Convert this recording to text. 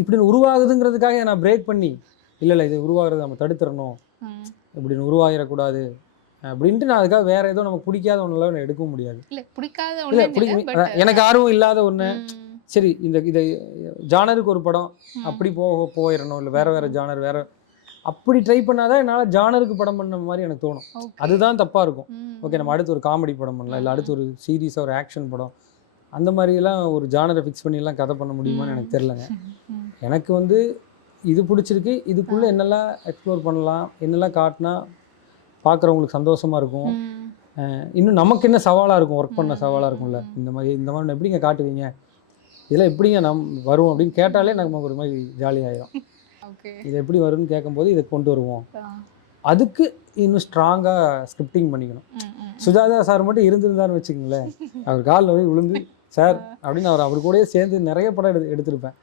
இப்படின்னு உருவாகுதுங்கிறதுக்காக நான் பிரேக் பண்ணி இல்லை இல்லை இது உருவாகிறது நம்ம தடுத்துடணும். இப்படின்னு உருவாகிடக்கூடாது. அப்படின்ட்டு நான் அதுக்காக வேற ஏதோ நமக்கு பிடிக்காத ஒன்றுலாம் நான் எடுக்கவும் முடியாது. இல்ல பிடிக்கும் எனக்கு ஆர்வம் இல்லாத ஒன்று சரி இந்த இதை ஜானருக்கு ஒரு படம் அப்படி போக போயிடணும் இல்லை வேற வேற ஜானர் வேற அப்படி ட்ரை பண்ணாதான் என்னால் ஜானருக்கு படம் பண்ண மாதிரி எனக்கு தோணும். அதுதான் தப்பாக இருக்கும். ஓகே நம்ம அடுத்து ஒரு காமெடி படம் பண்ணலாம் இல்லை அடுத்து ஒரு சீரியஸாக ஒரு ஆக்ஷன் படம். அந்த மாதிரிலாம் ஒரு ஜானரை ஃபிக்ஸ் பண்ணிலாம் கதை பண்ண முடியுமான்னு எனக்கு தெரிலங்க எனக்கு வந்து இது பிடிச்சிருக்கு. இதுக்குள்ளே என்னெல்லாம் எக்ஸ்ப்ளோர் பண்ணலாம் என்னெல்லாம் காட்டினா பார்க்குறவங்களுக்கு சந்தோஷமாக இருக்கும். இன்னும் நமக்கு என்ன சவாலாக இருக்கும்? ஒர்க் பண்ண. சவாலாக இருக்கும்ல. இந்த மாதிரி இந்த மாதிரி எப்படிங்க காட்டுவீங்க? இதெல்லாம் எப்படிங்க நம் வரும் அப்படின்னு கேட்டாலே நமக்கு ஒரு மாதிரி ஜாலியாயிடும் இது எப்படி வரும்னு கேட்கும்போது இதை கொண்டு வருவோம். அதுக்கு இன்னும் ஸ்ட்ராங்காக ஸ்கிரிப்டிங் பண்ணிக்கணும். சுஜாதா சார் மட்டும் இருந்திருந்தாருன்னு வச்சுக்கோங்களேன். அவர் காலில் போய் விழுந்து சார் அப்படின்னு அவர் அவர் கூடயே சேர்ந்து நிறைய படம் எடுத்து எடுத்திருப்பேன்.